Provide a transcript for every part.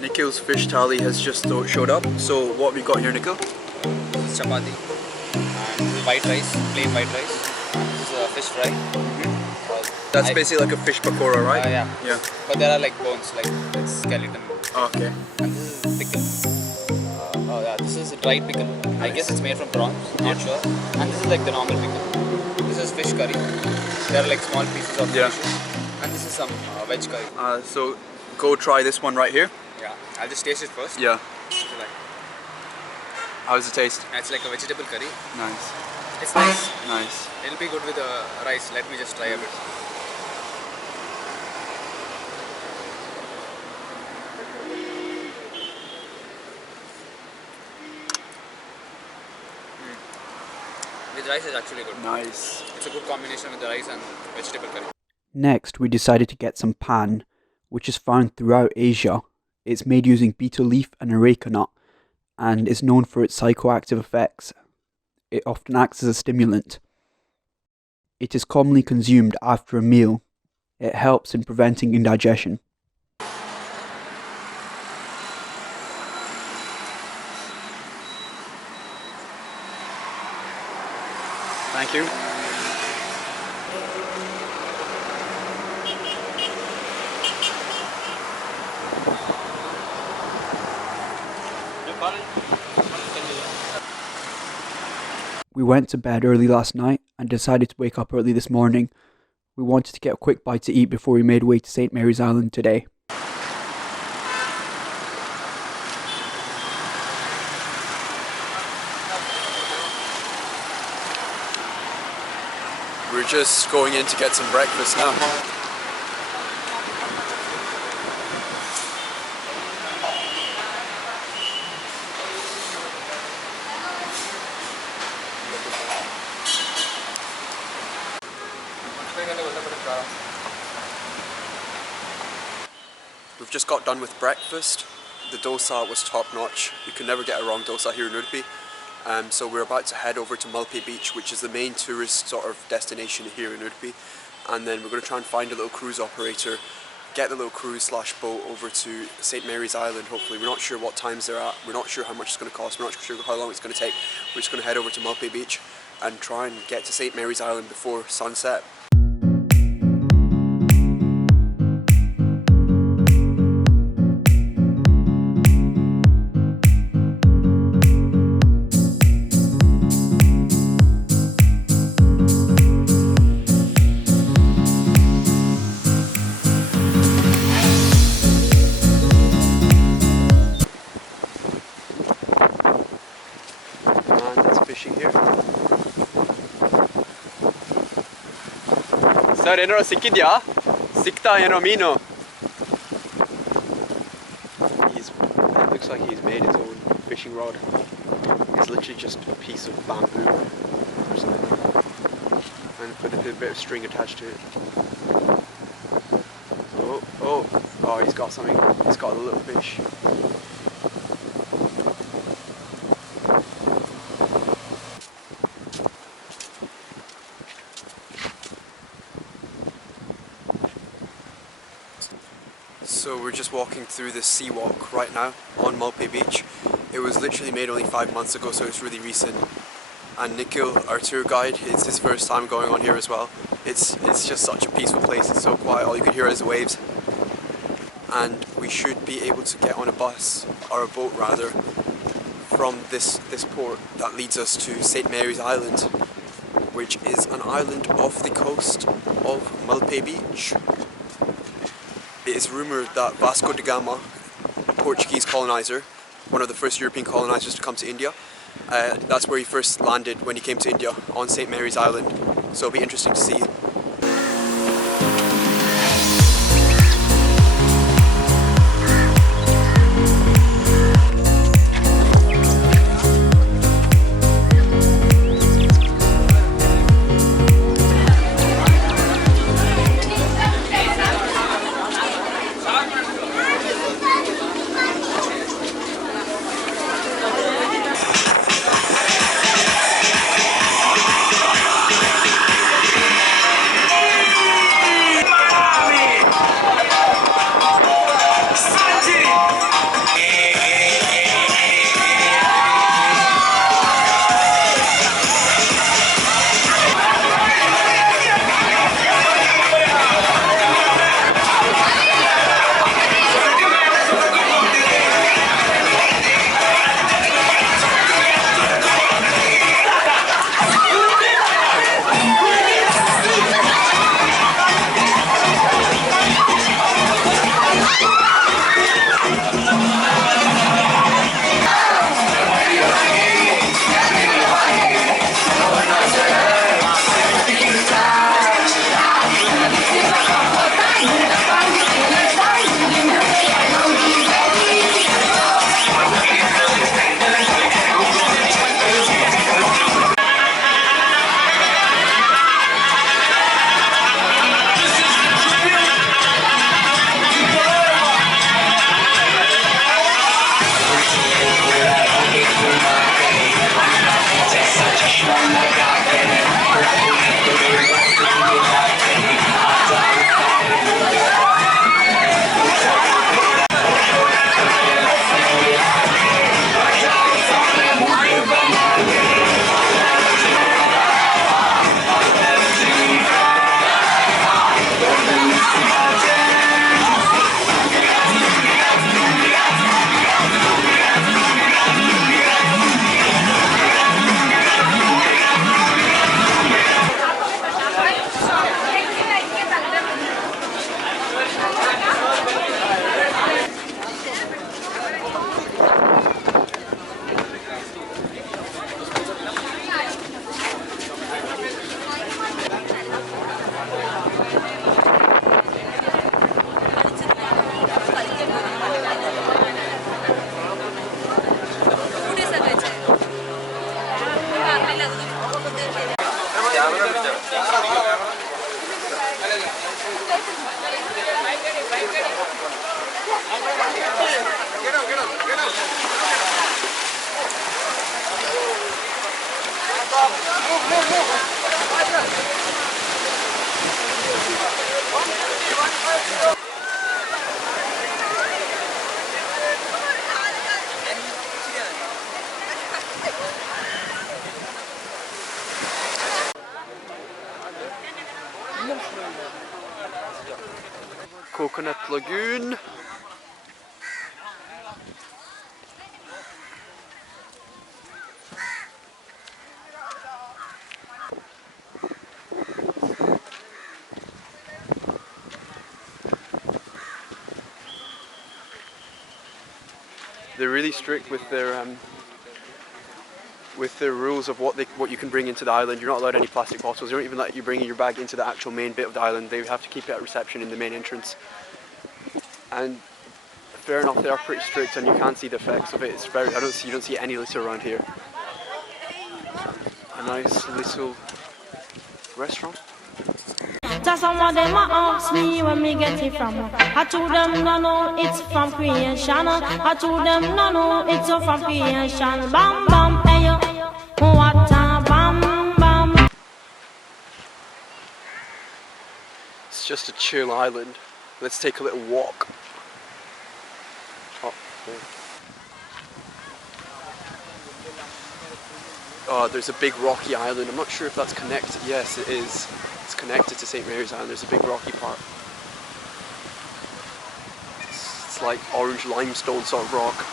Nikhil's fish thali has just showed up. So what have we got here, Nikhil? This is chapati, and this is white rice, plain white rice. And this is a fish fry. That's basically like a fish pakora, right? Yeah. But there are like bones, like it's skeleton. Okay. And this is pickle. Oh yeah, this is a dried pickle. Nice. I guess it's made from prawns, not sure. And this is like the normal pickle. This is fish curry. There are like small pieces of fish. And this is some veg curry. So go try this one right here. Yeah, I'll just taste it first. Yeah. How's the taste? It's like a vegetable curry. Nice. It's nice. Nice. It'll be good with the rice. Let me just try a bit. With rice is actually good. Nice. It's a good combination with the rice and vegetable curry. Next, we decided to get some pan, which is found throughout Asia. It's made using betel leaf and areca nut, and is known for its psychoactive effects. It often acts as a stimulant. It is commonly consumed after a meal. It helps in preventing indigestion. Thank you. We went to bed early last night and decided to wake up early this morning. We wanted to get a quick bite to eat before we made way to St. Mary's Island today. We're just going in to get some breakfast now. We've just got done with breakfast. The dosa was top notch. You can never get a wrong dosa here in Udupi. So we're about to head over to Malpe beach, which is the main tourist sort of destination here in Udupi. And then we're going to try and find a little cruise operator, get the little cruise / boat over to St. Mary's Island, hopefully. We're not sure what times they're at, we're not sure how much it's going to cost, we're not sure how long it's going to take. We're just going to head over to Malpe beach and try and get to St. Mary's Island before sunset. Sir, ಏನೋ ಸಿಕ್ಕಿದ್ಯಾ? ಸಿಕ್ತಾ ಏನೋ ಮೀನು? It looks like he's made his own fishing rod. It's literally just a piece of bamboo or something, and put a bit of string attached to it. Oh, he's got something. He's got a little fish. So we're just walking through this sea walk right now on Malpe beach. It was literally made only 5 months ago, so it's really recent. And Nikhil, our tour guide, it's his first time going on here as well. It's just such a peaceful place. It's so quiet. All you can hear is the waves. And we should be able to get on a bus, or a boat rather, from this port that leads us to St. Mary's Island, which is an island off the coast of Malpe beach. It is rumoured that Vasco de Gama, a Portuguese coloniser, one of the first European colonisers to come to India, that's where he first landed when he came to India, on St. Mary's Island. So it'll be interesting to see. Coconut Lagoon. They're really strict with their rules of what you can bring into the island. You're not allowed any plastic bottles. They don't even let you bring your bag into the actual main bit of the island. They have to keep it at reception in the main entrance. And fair enough, they are pretty strict, and you can see the effects of it. It's very. You don't see any litter around here. A nice little restaurant. Just some of them ask me where me get it from. I told them no, it's from creation. I told them no, it's from creation. Bam bam, hey yo, what a bam bam. It's just a chill island. Let's take a little walk. Oh, there's a big rocky island. I'm not sure if that's connected. Yes, it is. It's connected to St. Mary's Island. There's a big rocky part. It's like orange limestone sort of rock.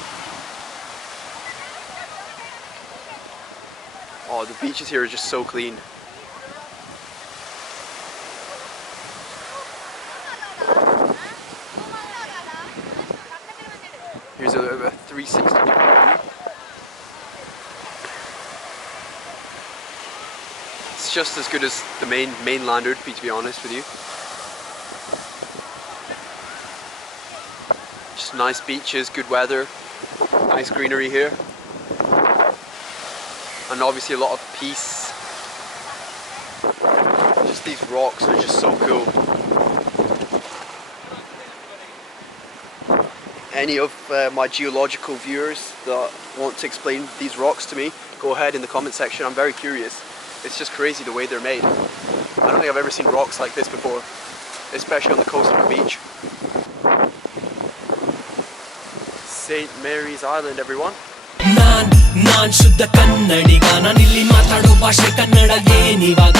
Oh, the beaches here are just so clean. Here's a 360 degree view. It's just as good as the mainland Udupi, to be honest with you. Just nice beaches, good weather, nice greenery here, and obviously a lot of peace. Just these rocks are just so cool. Any of my geological viewers that want to explain these rocks to me, go ahead in the comment section. I'm very curious. It's just crazy the way they're made. I don't think I've ever seen rocks like this before, especially on the coast of a beach. St. Mary's Island, everyone. ನಾನ್ ಶುದ್ಧ ಕನ್ನಡಿಗ ನಾನಿಲ್ಲಿ ಮಾತಾಡೋ ಭಾಷೆ ಕನ್ನಡ ಏನಿವಾಗ